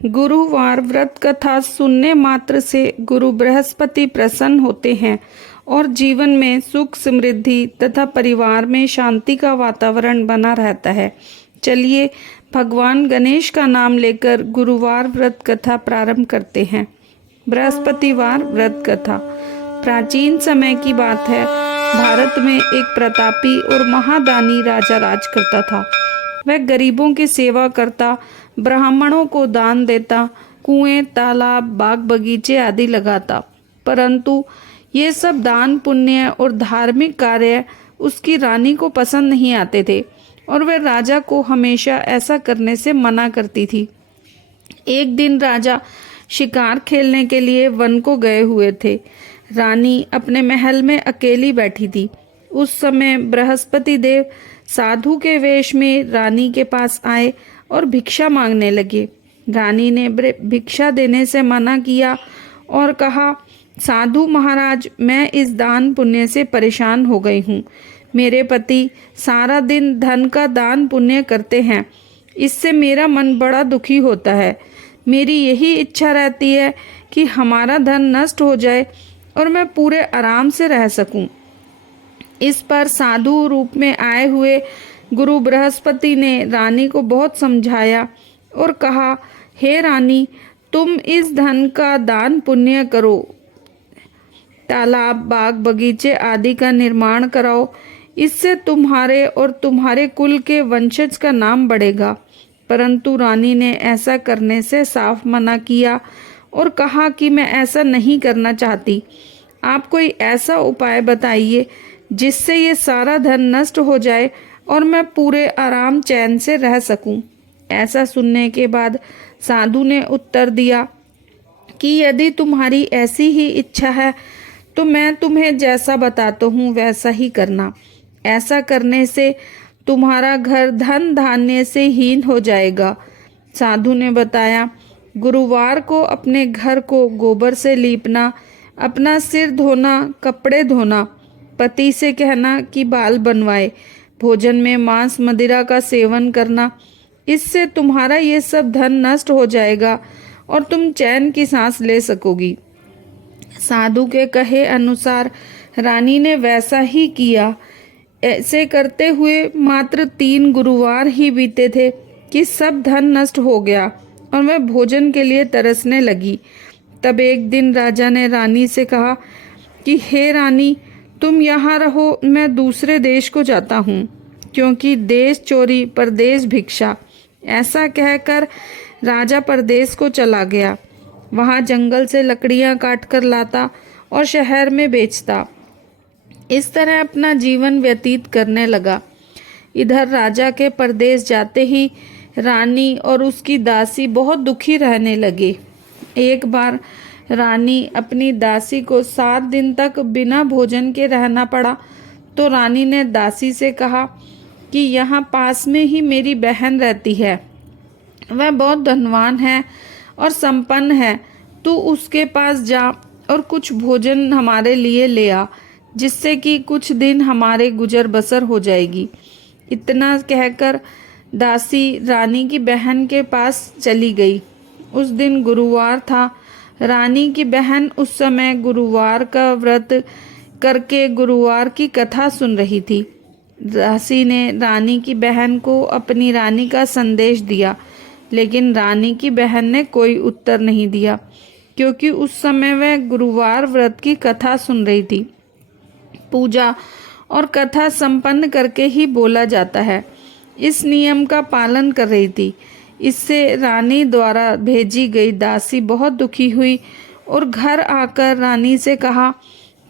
गुरुवार व्रत कथा सुनने मात्र से गुरु बृहस्पति प्रसन्न होते हैं और जीवन में सुख समृद्धि तथा परिवार में शांति का वातावरण बना रहता है। चलिए भगवान गणेश का नाम लेकर गुरुवार व्रत कथा प्रारंभ करते हैं। बृहस्पतिवार व्रत कथा। प्राचीन समय की बात है। भारत में एक प्रतापी और महादानी राजा राज करता था। वह गरीबों की सेवा करता, ब्राह्मणों को दान देता, कुएं, तालाब, बाग बगीचे आदि लगाता। परंतु ये सब दान पुण्य और धार्मिक कार्य उसकी रानी को पसंद नहीं आते थे और वह राजा को हमेशा ऐसा करने से मना करती थी। एक दिन राजा शिकार खेलने के लिए वन को गए हुए थे। रानी अपने महल में अकेली बैठी थी। उस समय बृहस्पति देव साधु के वेश में रानी के पास आए और भिक्षा मांगने लगे। रानी ने भिक्षा देने से मना किया और कहा, साधु महाराज, मैं इस दान पुण्य से परेशान हो गई हूँ। मेरे पति सारा दिन धन का दान पुण्य करते हैं, इससे मेरा मन बड़ा दुखी होता है। मेरी यही इच्छा रहती है कि हमारा धन नष्ट हो जाए और मैं पूरे आराम से रह सकूं। इस पर साधु रूप में आए हुए गुरु बृहस्पति ने रानी को बहुत समझाया और कहा, हे रानी, तुम इस धन का दान पुण्य करो, तालाब, बाग बगीचे आदि का निर्माण कराओ। इससे तुम्हारे और तुम्हारे कुल के वंशज का नाम बढ़ेगा। परंतु रानी ने ऐसा करने से साफ मना किया और कहा कि मैं ऐसा नहीं करना चाहती। आप कोई ऐसा उपाय बताइए जिससे ये सारा धन नष्ट हो जाए और मैं पूरे आराम चैन से रह सकूं। ऐसा सुनने के बाद साधु ने उत्तर दिया कि यदि तुम्हारी ऐसी ही इच्छा है तो मैं तुम्हें जैसा बताता हूँ वैसा ही करना। ऐसा करने से तुम्हारा घर धन धान्य से हीन हो जाएगा। साधु ने बताया, गुरुवार को अपने घर को गोबर से लीपना, अपना सिर धोना, कपड़े धोना, पति से कहना कि बाल बनवाए, भोजन में मांस मदिरा का सेवन करना। इससे तुम्हारा ये सब धन नष्ट हो जाएगा और तुम चैन की सांस ले सकोगी। साधु के कहे अनुसार रानी ने वैसा ही किया। ऐसे करते हुए मात्र 3 गुरुवार ही बीते थे कि सब धन नष्ट हो गया और वह भोजन के लिए तरसने लगी। तब एक दिन राजा ने रानी से कहा कि हे रानी, तुम यहाँ रहो, मैं दूसरे देश को जाता हूँ, क्योंकि देश चोरी परदेश भिक्षा। ऐसा कहकर राजा परदेश को चला गया। वहाँ जंगल से लकड़ियाँ काट कर लाता और शहर में बेचता। इस तरह अपना जीवन व्यतीत करने लगा। इधर राजा के परदेश जाते ही रानी और उसकी दासी बहुत दुखी रहने लगे। एक बार रानी अपनी दासी को 7 दिन तक बिना भोजन के रहना पड़ा तो रानी ने दासी से कहा कि यहाँ पास में ही मेरी बहन रहती है, वह बहुत धनवान है और संपन्न है। तू उसके पास जा और कुछ भोजन हमारे लिए ले आ, जिससे कि कुछ दिन हमारे गुजर बसर हो जाएगी। इतना कहकर दासी रानी की बहन के पास चली गई। उस दिन गुरुवार था। रानी की बहन उस समय गुरुवार का व्रत करके गुरुवार की कथा सुन रही थी। दासी ने रानी की बहन को अपनी रानी का संदेश दिया, लेकिन रानी की बहन ने कोई उत्तर नहीं दिया, क्योंकि उस समय वह गुरुवार व्रत की कथा सुन रही थी। पूजा और कथा संपन्न करके ही बोला जाता है, इस नियम का पालन कर रही थी। इससे रानी द्वारा भेजी गई दासी बहुत दुखी हुई और घर आकर रानी से कहा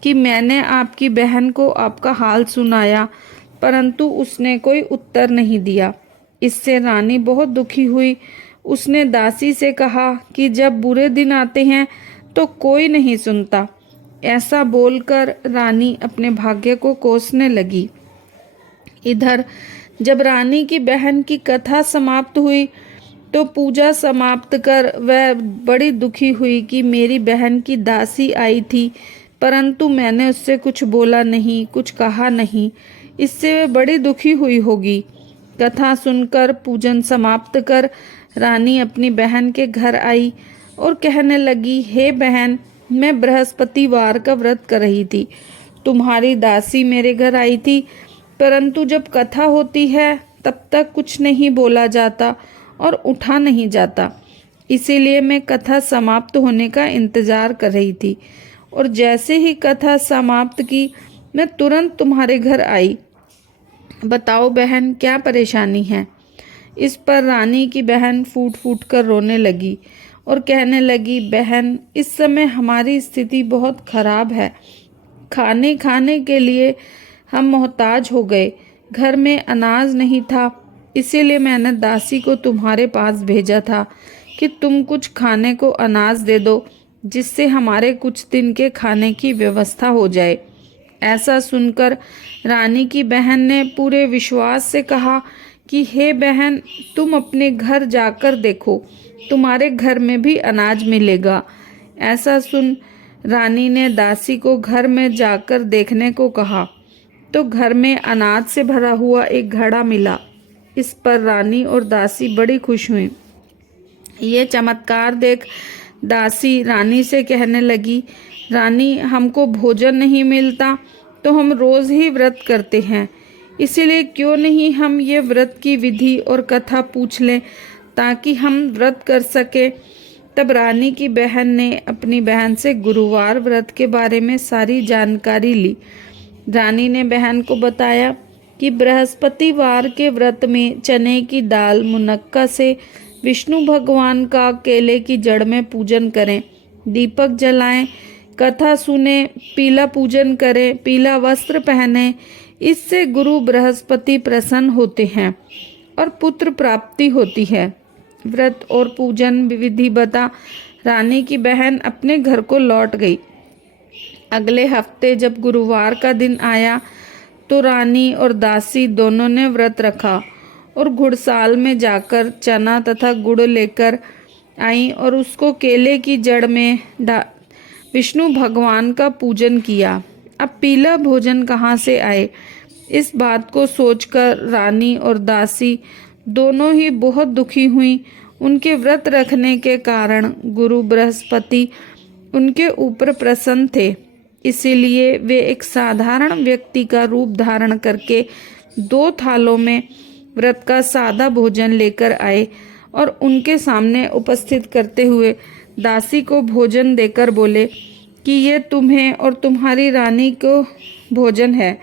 कि मैंने आपकी बहन को आपका हाल सुनाया, परंतु उसने कोई उत्तर नहीं दिया। इससे रानी बहुत दुखी हुई। उसने दासी से कहा कि जब बुरे दिन आते हैं तो कोई नहीं सुनता। ऐसा बोलकर रानी अपने भाग्य को कोसने लगी। इधर जब रानी की बहन की कथा समाप्त हुई तो पूजा समाप्त कर वह बड़ी दुखी हुई कि मेरी बहन की दासी आई थी, परंतु मैंने उससे कुछ बोला नहीं, कुछ कहा नहीं। इससे वह बड़ी दुखी हुई होगी। कथा सुनकर पूजन समाप्त कर रानी अपनी बहन के घर आई और कहने लगी, हे बहन, मैं बृहस्पतिवार का व्रत कर रही थी। तुम्हारी दासी मेरे घर आई थी, परंतु जब कथा होती है तब तक कुछ नहीं बोला जाता और उठा नहीं जाता। इसीलिए मैं कथा समाप्त होने का इंतजार कर रही थी और जैसे ही कथा समाप्त की मैं तुरंत तुम्हारे घर आई। बताओ बहन, क्या परेशानी है? इस पर रानी की बहन फूट फूट कर रोने लगी और कहने लगी, बहन, इस समय हमारी स्थिति बहुत खराब है। खाने के लिए हम मोहताज हो गए। घर में अनाज नहीं था, इसीलिए मैंने दासी को तुम्हारे पास भेजा था कि तुम कुछ खाने को अनाज दे दो, जिससे हमारे कुछ दिन के खाने की व्यवस्था हो जाए। ऐसा सुनकर रानी की बहन ने पूरे विश्वास से कहा कि हे बहन, तुम अपने घर जाकर देखो, तुम्हारे घर में भी अनाज मिलेगा। ऐसा सुन रानी ने दासी को घर में जाकर देखने को कहा तो घर में अनाज से भरा हुआ एक घड़ा मिला। इस पर रानी और दासी बड़ी खुश हुई। ये चमत्कार देख दासी रानी से कहने लगी, रानी, हमको भोजन नहीं मिलता तो हम रोज ही व्रत करते हैं, इसीलिए क्यों नहीं हम ये व्रत की विधि और कथा पूछ लें ताकि हम व्रत कर सके। तब रानी की बहन ने अपनी बहन से गुरुवार व्रत के बारे में सारी जानकारी ली। रानी ने बहन को बताया कि बृहस्पतिवार के व्रत में चने की दाल मुनक्का से विष्णु भगवान का केले की जड़ में पूजन करें, दीपक जलाएं, कथा सुने, पीला पूजन करें, पीला वस्त्र पहने। इससे गुरु बृहस्पति प्रसन्न होते हैं और पुत्र प्राप्ति होती है। व्रत और पूजन विधि बता रानी की बहन अपने घर को लौट गई। अगले हफ्ते जब गुरुवार का दिन आया तो रानी और दासी दोनों ने व्रत रखा और घुड़साल में जाकर चना तथा गुड़ लेकर आई और उसको केले की जड़ में विष्णु भगवान का पूजन किया। अब पीला भोजन कहाँ से आए? इस बात को सोचकर रानी और दासी दोनों ही बहुत दुखी हुई। उनके व्रत रखने के कारण गुरु बृहस्पति उनके ऊपर प्रसन्न थे, इसीलिए वे एक साधारण व्यक्ति का रूप धारण करके 2 थालों में व्रत का सादा भोजन लेकर आए और उनके सामने उपस्थित करते हुए दासी को भोजन देकर बोले कि ये तुम्हें और तुम्हारी रानी को भोजन है,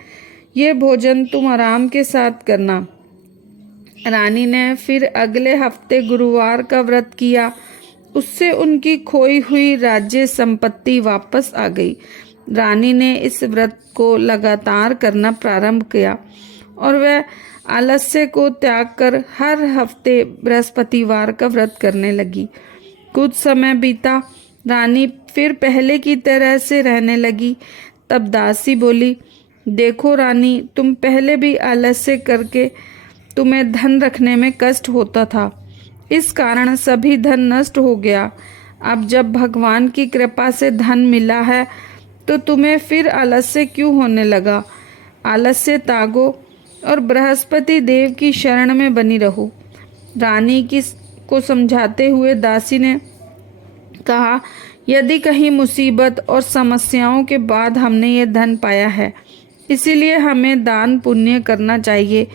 ये भोजन तुम आराम के साथ करना। रानी ने फिर अगले हफ्ते गुरुवार का व्रत किया, उससे उनकी खोई हुई राज्य संपत्ति वापस आ गई। रानी ने इस व्रत को लगातार करना प्रारंभ किया और वह आलस्य को त्याग कर हर हफ्ते बृहस्पतिवार का व्रत करने लगी। कुछ समय बीता, रानी फिर पहले की तरह से रहने लगी। तब दासी बोली, देखो रानी, तुम पहले भी आलस्य करके तुम्हें धन रखने में कष्ट होता था, इस कारण सभी धन नष्ट हो गया। अब जब भगवान की कृपा से धन मिला है तो तुम्हें फिर आलस्य क्यों होने लगा? आलस्य त्यागो और बृहस्पति देव की शरण में बनी रहो। रानी को समझाते हुए दासी ने कहा, यदि कहीं मुसीबत और समस्याओं के बाद हमने ये धन पाया है, इसीलिए हमें दान पुण्य करना चाहिए,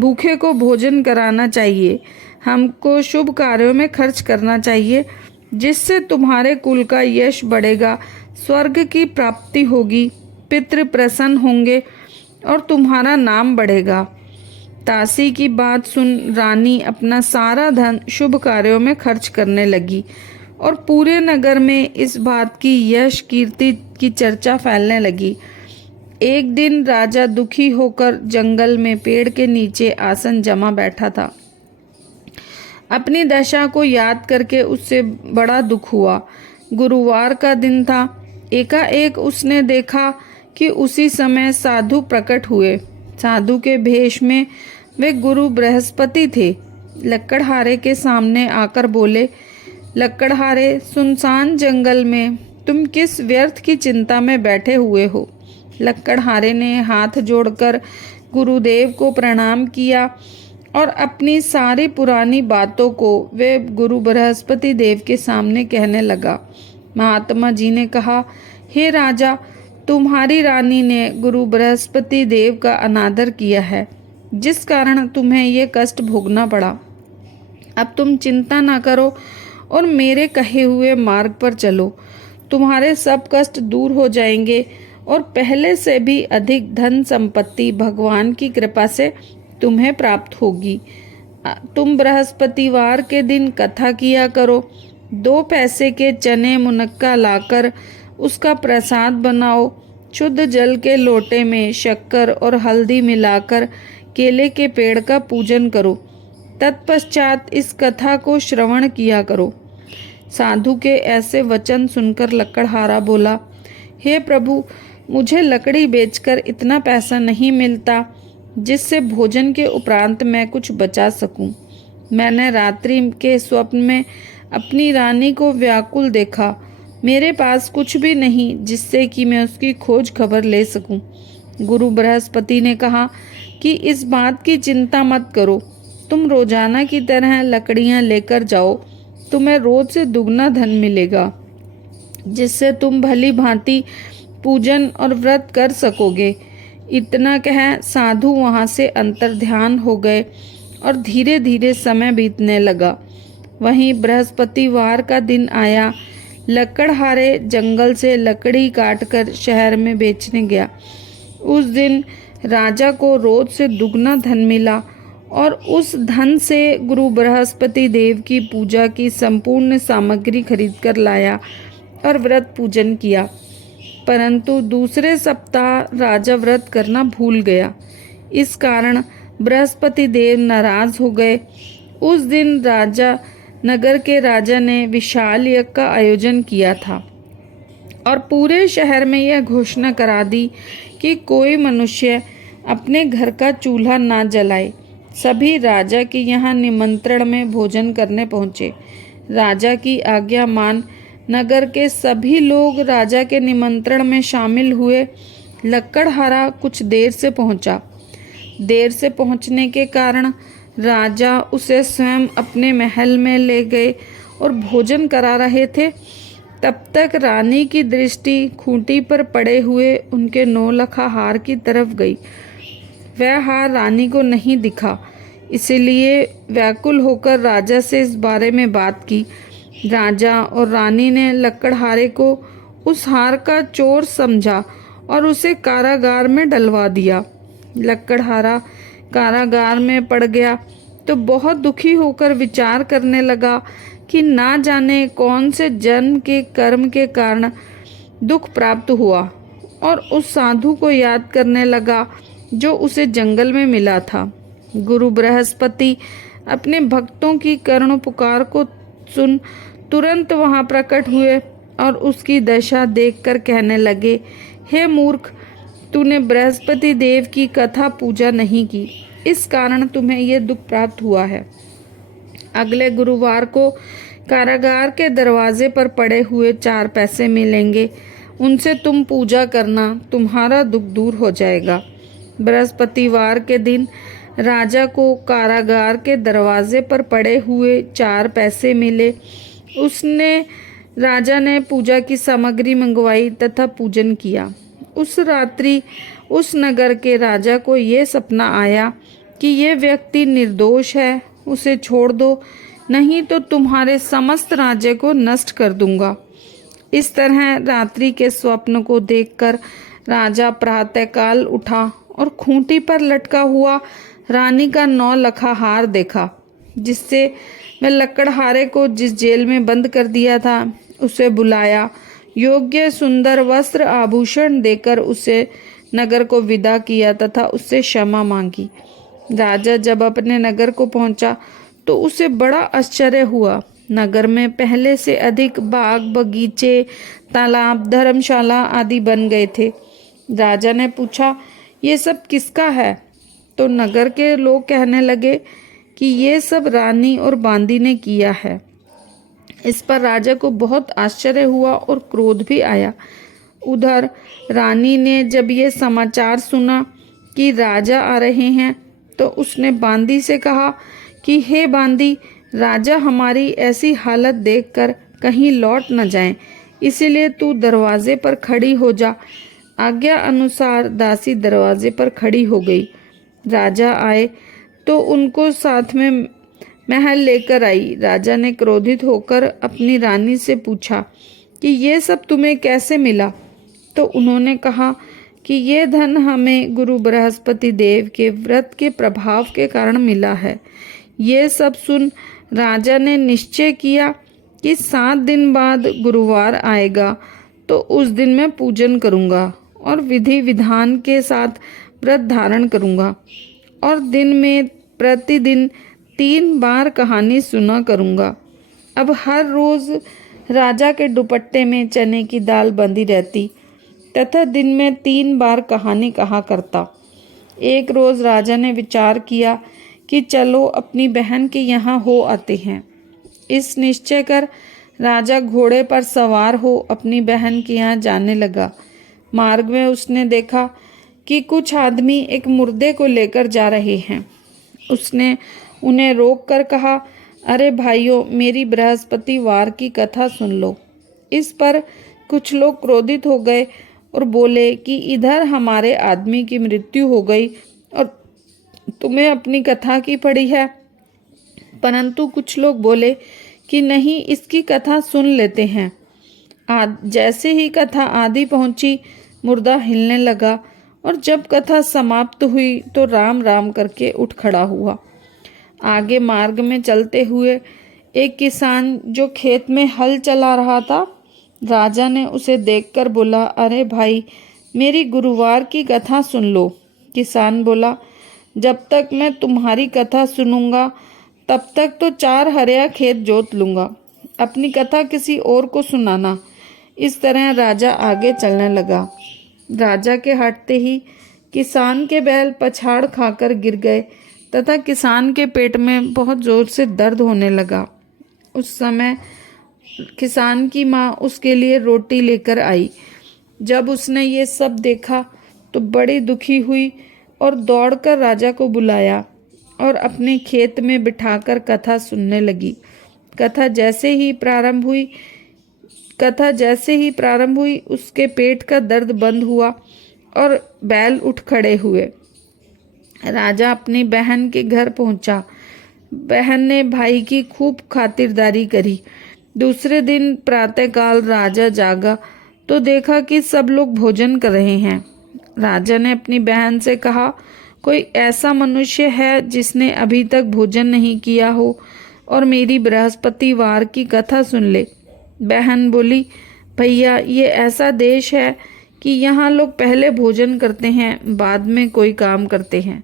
भूखे को भोजन कराना चाहिए, हमको शुभ कार्यों में खर्च करना चाहिए, जिससे तुम्हारे कुल का यश बढ़ेगा, स्वर्ग की प्राप्ति होगी, पितृ प्रसन्न होंगे और तुम्हारा नाम बढ़ेगा। दासी की बात सुन रानी अपना सारा धन शुभ कार्यों में खर्च करने लगी और पूरे नगर में इस बात की यश कीर्ति की चर्चा फैलने लगी। एक दिन राजा दुखी होकर जंगल में पेड़ के नीचे आसन जमा बैठा था। अपनी दशा को याद करके उससे बड़ा दुख हुआ। गुरुवार का दिन था। एकाएक उसने देखा कि उसी समय साधु प्रकट हुए। साधु के भेष में वे गुरु बृहस्पति थे। लकड़हारे के सामने आकर बोले, लकड़हारे, सुनसान जंगल में तुम किस व्यर्थ की चिंता में बैठे हुए हो? लकड़हारे ने हाथ जोड़कर गुरुदेव को प्रणाम किया और अपनी सारी पुरानी बातों को वे गुरु बृहस्पति देव के सामने कहने लगा। महात्मा जी ने कहा, हे राजा, तुम्हारी रानी ने गुरु बृहस्पति देव का अनादर किया है, जिस कारण तुम्हें ये कष्ट भोगना पड़ा। अब तुम चिंता ना करो और मेरे कहे हुए मार्ग पर चलो। तुम्हारे सब कष्ट दूर हो जाएंगे और पहले से भी अधिक धन संपत्ति भगवान की कृपा से तुम्हें प्राप्त होगी। तुम बृहस्पतिवार के दिन कथा किया करो। 2 पैसे के चने मुनक्का लाकर उसका प्रसाद बनाओ। शुद्ध जल के लोटे में शक्कर और हल्दी मिलाकर केले के पेड़ का पूजन करो। तत्पश्चात इस कथा को श्रवण किया करो। साधु के ऐसे वचन सुनकर लकड़हारा बोला, हे प्रभु, मुझे लकड़ी बेचकर इतना पैसा नहीं मिलता जिससे भोजन के उपरांत मैं कुछ बचा सकूं। मैंने रात्रि के स्वप्न में अपनी रानी को व्याकुल देखा। मेरे पास कुछ भी नहीं जिससे कि मैं उसकी खोज खबर ले सकूं। गुरु बृहस्पति ने कहा कि इस बात की चिंता मत करो। तुम रोजाना की तरह लकड़ियां लेकर जाओ। तुम्हें रोज से दुगना धन मिलेगा, जिससे तुम भली भांति पूजन और व्रत कर सकोगे। इतना कह साधु वहां से अंतर्ध्यान हो गए और धीरे धीरे समय बीतने लगा। वहीं बृहस्पतिवार का दिन आया। लकड़हारे जंगल से लकड़ी काटकर शहर में बेचने गया। उस दिन राजा को रोज से दुगना धन मिला और उस धन से गुरु बृहस्पति देव की पूजा की संपूर्ण सामग्री खरीदकर लाया और व्रत पूजन किया। परंतु दूसरे सप्ताह राजा व्रत करना भूल गया। इस कारण बृहस्पति देव नाराज हो गए। उस दिन नगर के राजा ने विशाल यज्ञ का आयोजन किया था और पूरे शहर में यह घोषणा करा दी कि कोई मनुष्य अपने घर का चूल्हा ना जलाए। सभी राजा के यहाँ निमंत्रण में भोजन करने पहुँचे। राजा की आज्ञा मान नगर के सभी लोग राजा के निमंत्रण में शामिल हुए। लकड़हारा कुछ देर से पहुंचा। देर से पहुंचने के कारण राजा उसे स्वयं अपने महल में ले गए और भोजन करा रहे थे। तब तक रानी की दृष्टि खूंटी पर पड़े हुए उनके 9 लखा हार की तरफ गई। वह हार रानी को नहीं दिखा, इसलिए व्याकुल होकर राजा से इस बारे में बात की। राजा और रानी ने लकड़हारे को उस हार का चोर समझा और उसे कारागार में डलवा दिया। लकड़हारा कारागार में पड़ गया तो बहुत दुखी होकर विचार करने लगा कि ना जाने कौन से जन्म के कर्म के कारण दुख प्राप्त हुआ, और उस साधु को याद करने लगा जो उसे जंगल में मिला था। गुरु बृहस्पति अपने भक्तों की करुण पुकार को सुन तुरंत वहां प्रकट हुए और उसकी दशा देखकर कहने लगे, हे मूर्ख, तूने बृहस्पति देव की कथा पूजा नहीं की, इस कारण तुम्हें यह दुख प्राप्त हुआ है। अगले गुरुवार को कारागार के दरवाजे पर पड़े हुए 4 पैसे मिलेंगे, उनसे तुम पूजा करना, तुम्हारा दुख दूर हो जाएगा। बृहस्पतिवार के दिन राजा को कारागार के दरवाजे पर पड़े हुए 4 पैसे मिले। राजा ने पूजा की सामग्री मंगवाई तथा पूजन किया। उस रात्रि उस नगर के राजा को यह सपना आया कि यह व्यक्ति निर्दोष है, उसे छोड़ दो, नहीं तो तुम्हारे समस्त राज्य को नष्ट कर दूंगा। इस तरह रात्रि के स्वप्न को देखकर राजा प्रातःकाल उठा और खूंटी पर लटका हुआ रानी का 9 लखा हार देखा, जिससे वह लकड़हारे को जिस जेल में बंद कर दिया था उसे बुलाया। योग्य सुंदर वस्त्र आभूषण देकर उसे नगर को विदा किया तथा उससे क्षमा मांगी। राजा जब अपने नगर को पहुंचा तो उसे बड़ा आश्चर्य हुआ। नगर में पहले से अधिक बाग बगीचे, तालाब, धर्मशाला आदि बन गए थे। राजा ने पूछा, ये सब किसका है? तो नगर के लोग कहने लगे कि ये सब रानी और बांदी ने किया है। इस पर राजा को बहुत आश्चर्य हुआ और क्रोध भी आया। उधर रानी ने जब ये समाचार सुना कि राजा आ रहे हैं तो उसने बांदी से कहा कि हे बांदी, राजा हमारी ऐसी हालत देखकर कहीं लौट न जाएं, इसीलिए तू दरवाजे पर खड़ी हो जा। आज्ञा अनुसार दासी दरवाजे पर खड़ी हो गई। राजा आए तो उनको साथ में महल लेकर आई। राजा ने क्रोधित होकर अपनी रानी से पूछा कि ये सब तुम्हें कैसे मिला? तो उन्होंने कहा कि ये धन हमें गुरु बृहस्पति देव के व्रत के प्रभाव के कारण मिला है। ये सब सुन राजा ने निश्चय किया कि 7 दिन बाद गुरुवार आएगा तो उस दिन मैं पूजन करूंगा और विधि विधान के साथ व्रत धारण करूंगा और दिन में प्रतिदिन 3 बार कहानी सुना करूंगा। अब हर रोज राजा के दुपट्टे में चने की दाल बंधी रहती तथा दिन में 3 बार कहानी कहा करता। एक रोज राजा ने विचार किया कि चलो अपनी बहन के यहाँ हो आते हैं। इस निश्चय कर राजा घोड़े पर सवार हो अपनी बहन के यहाँ जाने लगा। मार्ग में उसने देखा कि कुछ आदमी एक मुर्दे को लेकर जा रहे हैं। उसने उन्हें रोककर कहा, अरे भाइयों, मेरी बृहस्पतिवार की कथा सुन लो। इस पर कुछ लोग क्रोधित हो गए और बोले कि इधर हमारे आदमी की मृत्यु हो गई और तुम्हें अपनी कथा की पड़ी है। परंतु कुछ लोग बोले कि नहीं, इसकी कथा सुन लेते हैं। जैसे ही कथा आदि पहुंची, मुर्दा हिलने लगा और जब कथा समाप्त हुई तो राम राम करके उठ खड़ा हुआ। आगे मार्ग में चलते हुए एक किसान जो खेत में हल चला रहा था, राजा ने उसे देखकर बोला, अरे भाई, मेरी गुरुवार की कथा सुन लो। किसान बोला, जब तक मैं तुम्हारी कथा सुनूंगा तब तक तो 4 हरिया खेत जोत लूंगा। अपनी कथा किसी और को सुनाना। इस तरह राजा आगे चलने लगा। राजा के हटते ही किसान के बैल पछाड़ खाकर गिर गए तथा किसान के पेट में बहुत जोर से दर्द होने लगा। उस समय किसान की माँ उसके लिए रोटी लेकर आई। जब उसने ये सब देखा तो बड़ी दुखी हुई और दौड़कर राजा को बुलाया और अपने खेत में बिठाकर कथा सुनने लगी। कथा जैसे ही प्रारंभ हुई उसके पेट का दर्द बंद हुआ और बैल उठ खड़े हुए। राजा अपनी बहन के घर पहुंचा। बहन ने भाई की खूब खातिरदारी करी। दूसरे दिन प्रातःकाल राजा जागा तो देखा कि सब लोग भोजन कर रहे हैं। राजा ने अपनी बहन से कहा, कोई ऐसा मनुष्य है जिसने अभी तक भोजन नहीं किया हो और मेरी बृहस्पतिवार की कथा सुन ले? बहन बोली, भैया, ये ऐसा देश है कि यहाँ लोग पहले भोजन करते हैं, बाद में कोई काम करते हैं।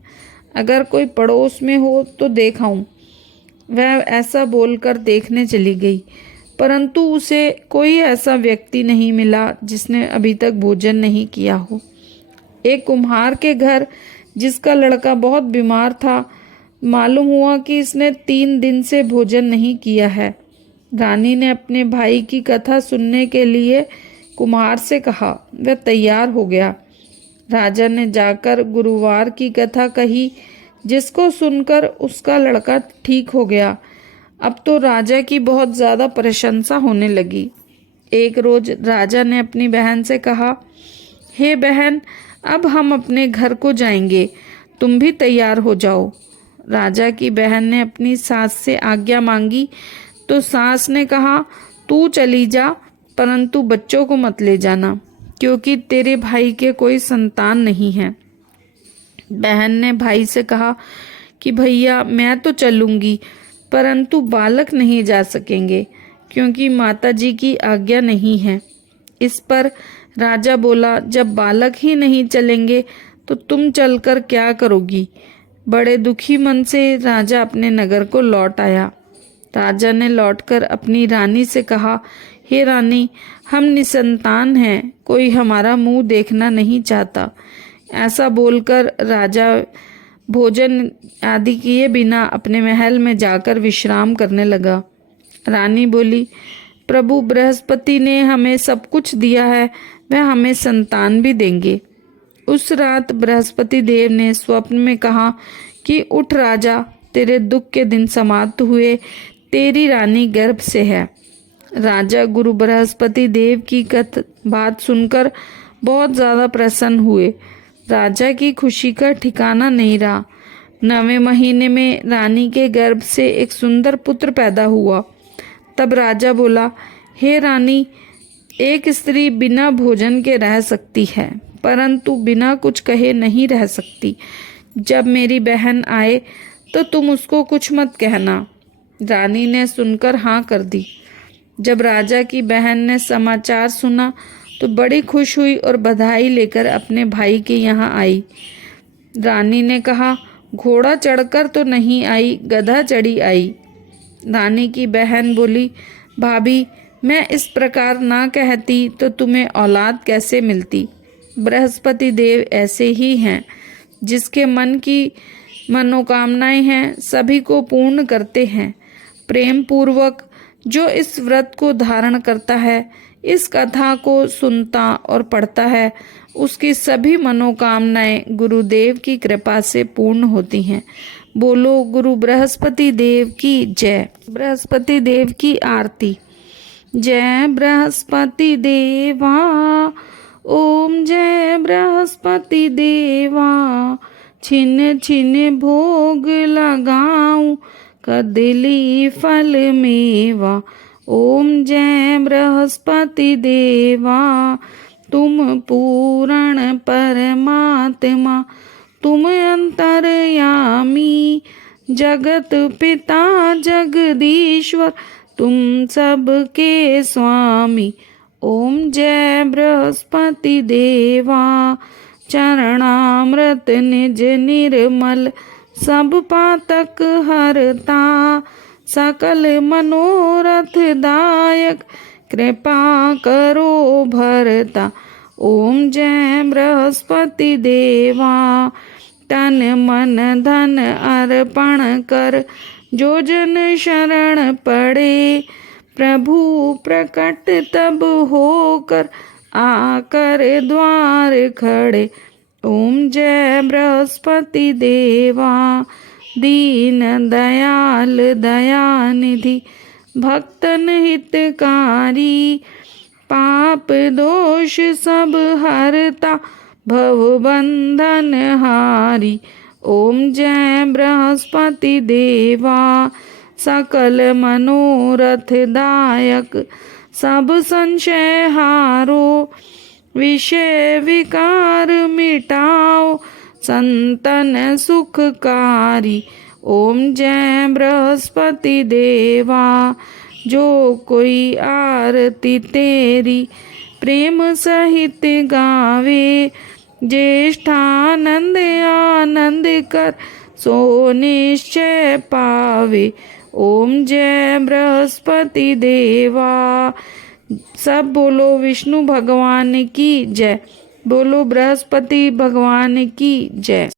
अगर कोई पड़ोस में हो तो देखाऊं। वह ऐसा बोलकर देखने चली गई, परंतु उसे कोई ऐसा व्यक्ति नहीं मिला जिसने अभी तक भोजन नहीं किया हो। एक कुम्हार के घर जिसका लड़का बहुत बीमार था, मालूम हुआ कि इसने 3 दिन से भोजन नहीं किया है। रानी ने अपने भाई की कथा सुनने के लिए कुम्हार से कहा। वह तैयार हो गया। राजा ने जाकर गुरुवार की कथा कही, जिसको सुनकर उसका लड़का ठीक हो गया। अब तो राजा की बहुत ज़्यादा प्रशंसा होने लगी। एक रोज राजा ने अपनी बहन से कहा, हे बहन, अब हम अपने घर को जाएंगे, तुम भी तैयार हो जाओ। राजा की बहन ने अपनी सास से आज्ञा मांगी तो सास ने कहा, तू चली जा, परंतु बच्चों को मत ले जाना, क्योंकि तेरे भाई के कोई संतान नहीं है। बहन ने भाई से कहा कि भैया, मैं तो चलूंगी, परंतु बालक नहीं जा सकेंगे, क्योंकि माताजी की आज्ञा नहीं है। इस पर राजा बोला, जब बालक ही नहीं चलेंगे तो तुम चलकर क्या करोगी? बड़े दुखी मन से राजा अपने नगर को लौट आया। राजा ने लौटकर अपनी रानी से कहा, हे रानी, हम निसंतान हैं, कोई हमारा मुंह देखना नहीं चाहता। ऐसा बोलकर राजा भोजन आदि किए बिना अपने महल में जाकर विश्राम करने लगा। रानी बोली, प्रभु बृहस्पति ने हमें सब कुछ दिया है, वह हमें संतान भी देंगे। उस रात बृहस्पति देव ने स्वप्न में कहा कि उठ राजा, तेरे दुख के दिन समाप्त हुए, तेरी रानी गर्भ से है। राजा गुरु बृहस्पति देव की बात सुनकर बहुत ज़्यादा प्रसन्न हुए। राजा की खुशी का ठिकाना नहीं रहा। 9वें महीने में रानी के गर्भ से एक सुंदर पुत्र पैदा हुआ। तब राजा बोला, हे रानी, एक स्त्री बिना भोजन के रह सकती है, परंतु बिना कुछ कहे नहीं रह सकती। जब मेरी बहन आए तो तुम उसको कुछ मत कहना। रानी ने सुनकर हाँ कर दी। जब राजा की बहन ने समाचार सुना तो बड़ी खुश हुई और बधाई लेकर अपने भाई के यहाँ आई। रानी ने कहा, घोड़ा चढ़कर तो नहीं आई, गधा चढ़ी आई। रानी की बहन बोली, भाभी, मैं इस प्रकार ना कहती तो तुम्हें औलाद कैसे मिलती। बृहस्पति देव ऐसे ही हैं, जिसके मन की मनोकामनाएं हैं सभी को पूर्ण करते हैं। प्रेम पूर्वक जो इस व्रत को धारण करता है, इस कथा को सुनता और पढ़ता है, उसकी सभी मनोकामनाएं गुरुदेव की कृपा से पूर्ण होती हैं। बोलो गुरु बृहस्पति देव की जय। बृहस्पति देव की आरती। जय बृहस्पति देवा, ओम जय बृहस्पति देवा। छिन छिन भोग लगाऊं, कदली फल मेवा। ओम जय बृहस्पति देवा, तुम पूर्ण परमात्मा, तुम अंतर्यामी, जगत पिता जगदीश्वर, तुम सबके स्वामी। ओम जय बृहस्पति देवा, चरणामृत निज निर्मल, सब पातक हरता, सकल मनोरथ दायक, कृपा करो भरता। ओम जय बृहस्पति देवा, तन मन धन अर्पण कर, जो जन शरण पड़े, प्रभु प्रकट तब होकर, आकर द्वार खड़े। ओम जय बृहस्पति देवा, दीन दयाल दयानिधि, भक्तन हितकारी, पाप दोष सब हरता, भव बंधन हारी। ओम जय बृहस्पति देवा, सकल मनोरथ दायक, सब संशय हारो, विषय विकार मिटाओ, संतन सुखकारी। ओम जय बृहस्पति देवा, जो कोई आरती तेरी प्रेम सहित गावे, ज्येष्ठानंद आनंद कर, सो निश्चय पावे। ओम जय बृहस्पति देवा। सब बोलो विष्णु भगवान की जय। बोलो बृहस्पति भगवान की जय।